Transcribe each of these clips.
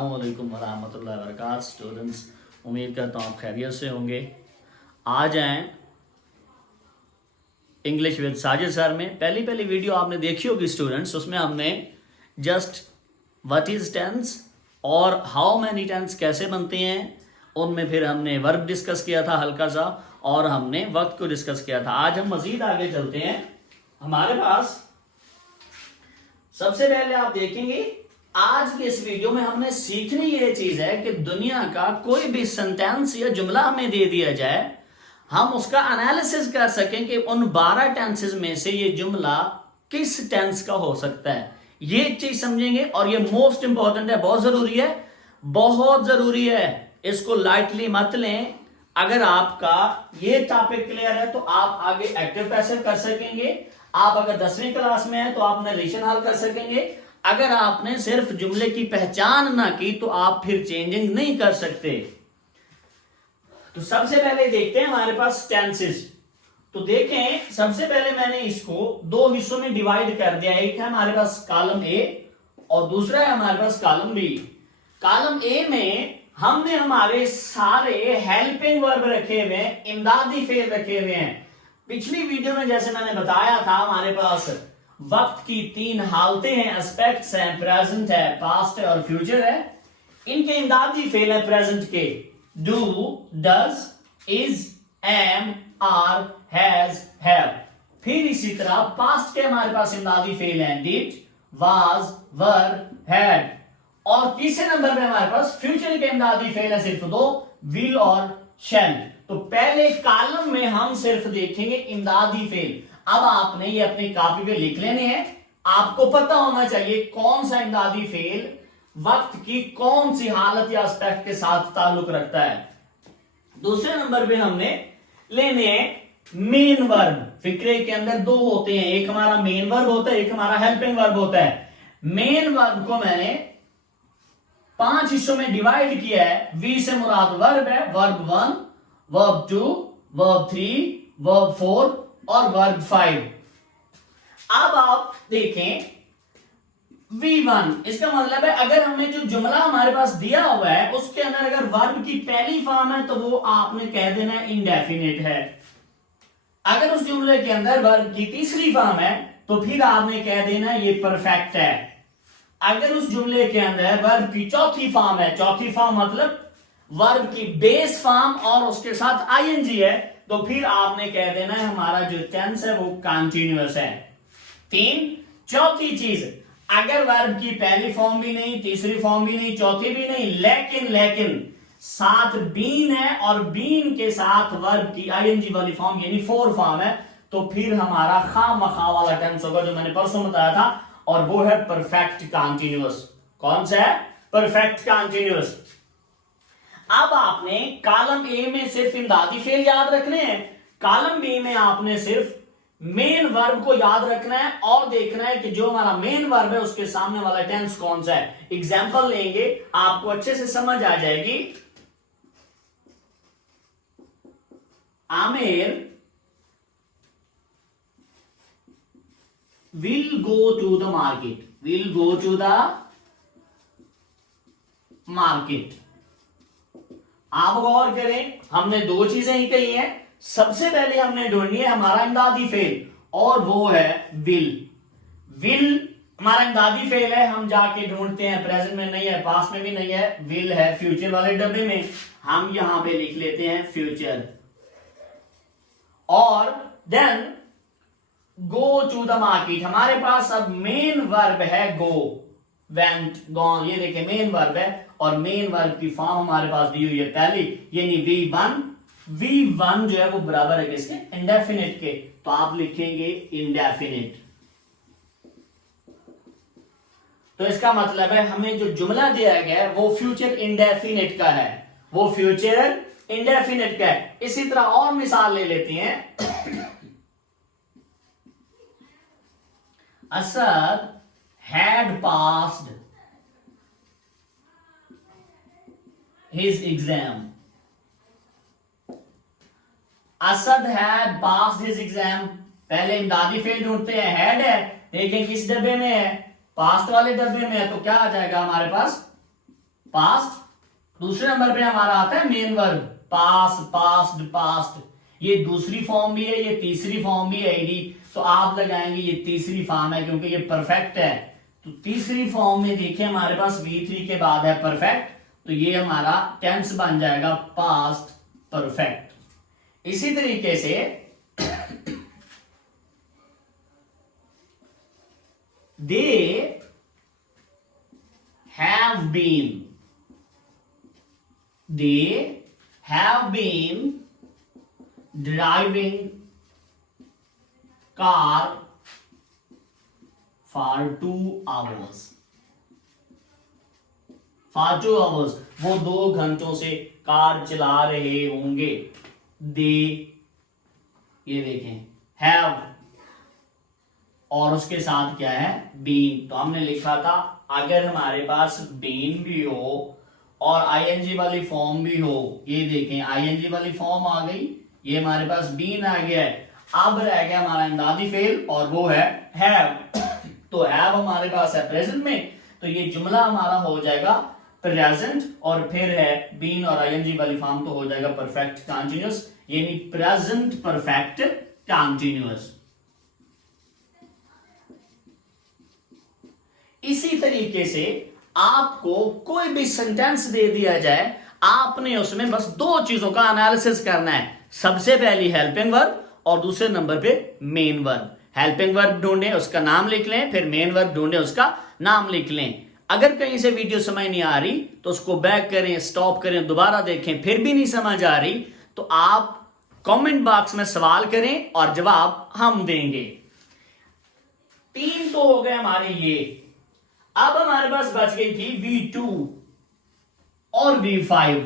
अस्सलामुअलैकुम वरहमतुल्लाहि वबरकातुहू। स्टूडेंट्स, उम्मीद करता हूँ आप खैरियत से होंगे। आज आए इंग्लिश विद साजिद सर में। पहली वीडियो आपने देखी होगी स्टूडेंट्स, उसमें हमने जस्ट व्हाट इज टेंस और हाउ मैनी टेंस कैसे बनते हैं, उनमें फिर हमने वर्ब डिस्कस किया था हल्का सा, और हमने वक्त को डिस्कस किया था। आज हम मजीद आगे चलते हैं। हमारे पास सबसे पहले आप देखेंगे आज के इस वीडियो में हमने सीखनी ये चीज है कि दुनिया का कोई भी सेंटेंस या जुमला हमें दे दिया जाए, हम उसका एनालिसिस कर सकें कि उन 12 टेंसेस में से ये जुमला किस टेंस का हो सकता है। ये चीज समझेंगे और ये मोस्ट इंपॉर्टेंट है, बहुत जरूरी है, बहुत जरूरी है। इसको लाइटली मत लें। अगर आपका ये टॉपिक क्लियर है तो आप आगे एक्टिव पैसिव कर सकेंगे। आप अगर 10वीं क्लास में है तो आप नरेशन हल कर सकेंगे। अगर आपने सिर्फ जुमले की पहचान ना की तो आप फिर चेंजिंग नहीं कर सकते। तो सबसे पहले देखते हैं हमारे पास टेंसेस। तो देखें, सबसे पहले मैंने इसको दो हिस्सों में डिवाइड कर दिया। एक है हमारे पास कॉलम ए और दूसरा है हमारे पास कॉलम बी। कॉलम ए में हमने हमारे सारे हेल्पिंग वर्ब रखे हुए हैं, इमदादी फेल रखे हुए हैं। पिछली वीडियो में जैसे मैंने बताया था, हमारे पास वक्त की 3 हालतें हैं, एस्पेक्ट्स हैं, प्रेजेंट है, पास्ट है और फ्यूचर है। इनके इमदादी फेल है प्रेजेंट के, do, does, is, am, are, has, have. फिर इसी तरह पास्ट के हमारे पास इमदादी फेल हैं, डिड, वाज, वर, हैड। और तीसरे नंबर पे हमारे पास फ्यूचर के इमदादी फेल है सिर्फ 2, विल और शैल। तो पहले कॉलम में हम सिर्फ देखेंगे इमदादी फेल। अब आपने ये अपनी कॉपी पे लिख लेने हैं। आपको पता होना चाहिए कौन सा इमदादी फेल वक्त की कौन सी हालत या एस्पेक्ट के साथ ताल्लुक रखता है। दूसरे नंबर पे हमने लेने हैं मेन वर्ब। फिक्रे के अंदर 2 होते हैं, एक हमारा मेन वर्ब होता है, एक हमारा हेल्पिंग वर्ब होता है। मेन वर्ब को मैंने 5 हिस्सों में डिवाइड किया है। वी से मुराद वर्ब है, वर्ब 1, वर्ब 2, वर्ब 3, वर्ब 4 और वर्ब 5। अब आप देखें V1, इसका मतलब है अगर हमें जो जुमला हमारे पास दिया हुआ है उसके अंदर अगर वर्ब की पहली फॉर्म है तो वो आपने कह देना है इंडेफिनिट है। अगर उस जुमले के अंदर वर्ब की तीसरी फॉर्म है तो फिर आपने कह देना है ये परफेक्ट है। अगर उस जुमले के अंदर वर्ब की चौथी फॉर्म है, चौथी फॉर्म मतलब वर्ब की बेस फॉर्म और उसके साथ आईएनजी है, तो फिर आपने कह देना है हमारा जो टेंस है वो कंटीन्यूअस है। 3, चौथी चीज, अगर वर्ब की पहली फॉर्म भी नहीं, तीसरी फॉर्म भी नहीं, चौथी भी नहीं, लेकिन साथ बीन है और बीन के साथ वर्ब की आईएनजी वाली फॉर्म यानी 4 फॉर्म है, तो फिर हमारा खामखा वाला टेंस होगा जो मैंने परसों बताया था, और वो है परफेक्ट कंटीन्यूअस। कौन सा है? Perfect continuous. अब आपने कॉलम ए में सिर्फ इमदादी फेल याद रखने हैं, कॉलम बी में आपने सिर्फ मेन वर्ब को याद रखना है और देखना है कि जो हमारा मेन वर्ब है उसके सामने वाला टेंस कौन सा है। एग्जांपल लेंगे, आपको अच्छे से समझ आ जाएगी। Aamir will go to the market, will go to the market। आप गौर करें, हमने 2 चीजें ही कही हैं। सबसे पहले हमने ढूंढनी है हमारा इमदादी फेल और वो है विल। विल हमारा इमदादी फेल है, हम जाके ढूंढते हैं, प्रेजेंट में नहीं है, पास्ट में भी नहीं है, विल है फ्यूचर वाले डब्बे में, हम यहां पे लिख लेते हैं फ्यूचर। और then go to the market, हमारे पास अब मेन वर्ब है गो, वेंट, गॉन। ये देखिए मेन वर्ब है और मेन वर्ब की फॉर्म हमारे पास दी हुई है पहली, यानी V1। V1 जो है वो बराबर है किसके? इंडेफिनिट के, तो आप लिखेंगे इंडेफिनिट। तो इसका मतलब है हमें जो जुमला दिया गया है वो फ्यूचर इंडेफिनिट का है, वो फ्यूचर इंडेफिनिट का है। इसी तरह और मिसाल ले लेते हैं। Asad had passed his exam, Asad had passed his exam। पहले इमदादी फेल ढूंढते हैं, had है, लेकिन किस डब्बे में है? पास्ट वाले डब्बे में है, तो क्या आ जाएगा हमारे पास? पास्ट। दूसरे नंबर पे हमारा आता है मेन वर्ब, पास, पास्ट, पास्ट। ये दूसरी फॉर्म भी है, ये तीसरी फॉर्म भी है ईडी, तो आप लगाएंगे ये तीसरी फॉर्म है क्योंकि ये परफेक्ट है। तो तीसरी फॉर्म में देखिए हमारे पास V3 के बाद है परफेक्ट, तो ये हमारा टेंस बन जाएगा पास्ट परफेक्ट। इसी तरीके से they have been, they have been driving car for 2 hours, for 2 hours, वो 2 घंटों से कार चला रहे होंगे। दे, ये देखें हैव और उसके साथ क्या है बीन। तो हमने लिखा था अगर हमारे पास बीन भी हो और आईएनजी वाली फॉर्म भी हो, ये देखें आईएनजी वाली फॉर्म आ गई, ये हमारे पास बीन आ गया है। अब रह गया हमारा इमदादी फेल और वो है हैव। तो हैव हमारे पास है प्रेजेंट में, तो ये जुमला हमारा हो जाएगा प्रेजेंट और फिर है बीन और आईएनजी वाली फॉर्म, तो हो जाएगा परफेक्ट कंटीन्यूअस, यानी प्रेजेंट परफेक्ट कंटीन्यूअस। इसी तरीके से आपको कोई भी सेंटेंस दे दिया जाए, आपने उसमें बस 2 चीजों का एनालिसिस करना है। सबसे पहली हेल्पिंग वर्ब और दूसरे नंबर पे मेन वर्ब। हेल्पिंग वर्ब ढूंढें, उसका नाम लिख लें, फिर मेन वर्ब ढूंढें, उसका नाम लिख लें। अगर कहीं से वीडियो समझ नहीं आ रही तो उसको बैक करें, स्टॉप करें, दोबारा देखें, फिर भी नहीं समझ आ रही तो आप कमेंट बॉक्स में सवाल करें और जवाब हम देंगे। 3 तो हो गए हमारे ये। अब हमारे पास बच गई थी V2 और V5।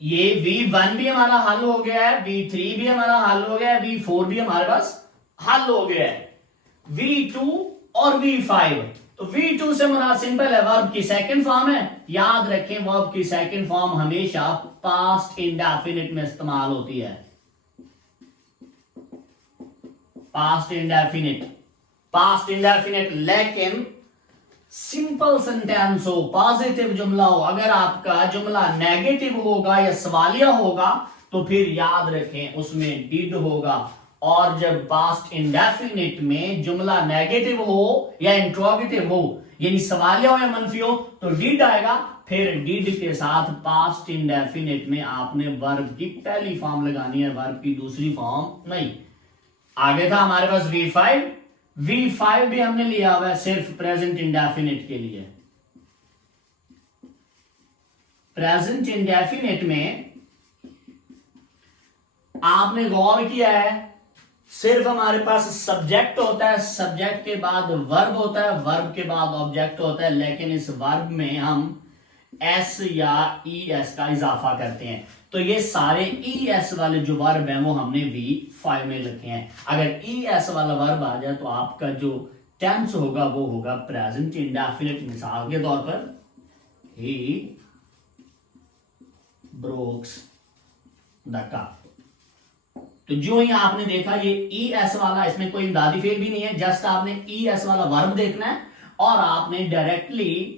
ये V1 भी हमारा हल हो गया है, V3 भी हमारा हल हो गया है, V4 भी हमारे पास हल हो गया है। V2 और V5, तो V2 से मुराद सिंपल है, वर्ब की सेकंड फॉर्म है। याद रखें वर्ब की सेकंड फॉर्म हमेशा पास्ट इंडेफिनिट में इस्तेमाल होती है। पास्ट इंडेफिनिट, पास्ट इंडेफिनिट, लेकिन सिंपल सेंटेंस हो, पॉजिटिव जुमला हो। अगर आपका जुमला नेगेटिव होगा या सवालिया होगा तो फिर याद रखें उसमें डिड होगा। और जब पास्ट इंडेफिनिट में जुमला नेगेटिव हो या इंट्रोगेटिव हो, यानी सवालिया हो या मंफी हो, तो डिड आएगा। फिर डिड के साथ पास्ट इंडेफिनिट में आपने वर्ब की पहली फॉर्म लगानी है, वर्ब की दूसरी फॉर्म नहीं। आगे था हमारे पास V5, V5 भी हमने लिया हुआ है सिर्फ प्रेजेंट इंडेफिनिट के लिए। प्रेजेंट इंडेफिनिट में आपने गौर किया है सिर्फ हमारे पास सब्जेक्ट होता है, सब्जेक्ट के बाद वर्ब होता है, वर्ब के बाद ऑब्जेक्ट होता है, लेकिन इस वर्ब में हम एस या ई एस का इजाफा करते हैं। तो ये सारे ई एस वाले जो वर्ब हैं वो हमने V5 में लिखे हैं। अगर ई एस वाला वर्ब आ जाए तो आपका जो टेंस होगा वो होगा प्रेजेंट इंडेफिनिट। मिसाल के तौर पर ही ब्रोक्स द कप, तो जो ही आपने देखा ये ई एस वाला, इसमें कोई इमदादी फेल भी नहीं है, जस्ट आपने ई एस वाला वर्ब देखना है और आपने डायरेक्टली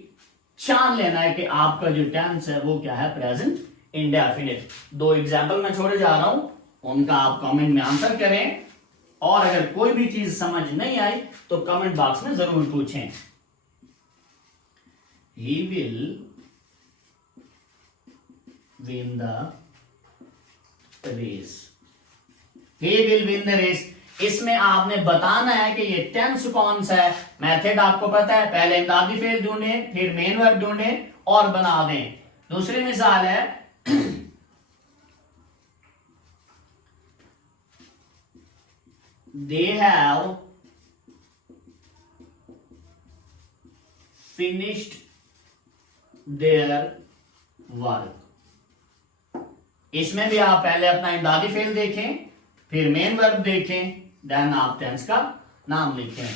छान लेना है कि आपका जो टेंस है वो क्या है, प्रेजेंट इंडेफिनिट। 2 एग्जाम्पल मैं छोड़े जा रहा हूं, उनका आप कमेंट में आंसर करें और अगर कोई भी चीज समझ नहीं आई तो कमेंट बॉक्स में जरूर पूछें। He will win the race, he will win the race। इसमें आपने बताना है कि ये टेंस कौन सा है। मेथड आपको पता है, पहले इमदादी फेल ढूंढें, फिर मेन वर्ब ढूंढें और बना दें। दूसरी मिसाल है they have finished their work। इसमें भी आप पहले अपना इमदादी फेल देखें, फिर मेन वर्ब देखें, देन आप टेंस का नाम लिखें।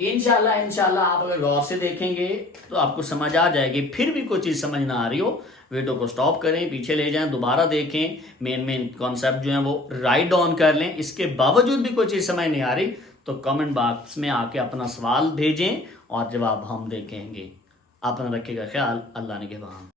इंशाल्लाह आप अगर गौर से देखेंगे तो आपको समझ आ जाएगी। फिर भी कोई चीज समझ ना आ रही हो, वीडियो को स्टॉप करें, पीछे ले जाएं, दोबारा देखें, मेन कॉन्सेप्ट जो है वो राइट डाउन कर लें। इसके बावजूद भी कोई चीज समझ नहीं आ रही तो कमेंट बॉक्स में आके अपना सवाल भेजें और जवाब हम देखेंगे। अपना रखेगा ख्याल। अल्लाह ने के